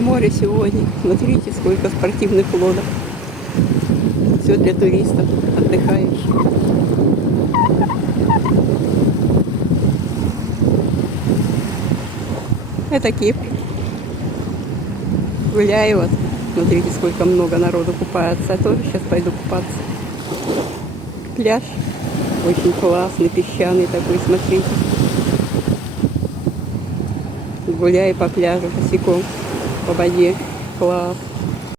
Море сегодня. Смотрите, сколько спортивных лодок. Все для туристов, отдыхающих. Это Киев. Гуляю вот. Смотрите, сколько много народу купается. Я тоже сейчас пойду купаться. Пляж очень классный, песчаный такой, смотрите. Гуляю по пляжу, босиком, по воде. Класс.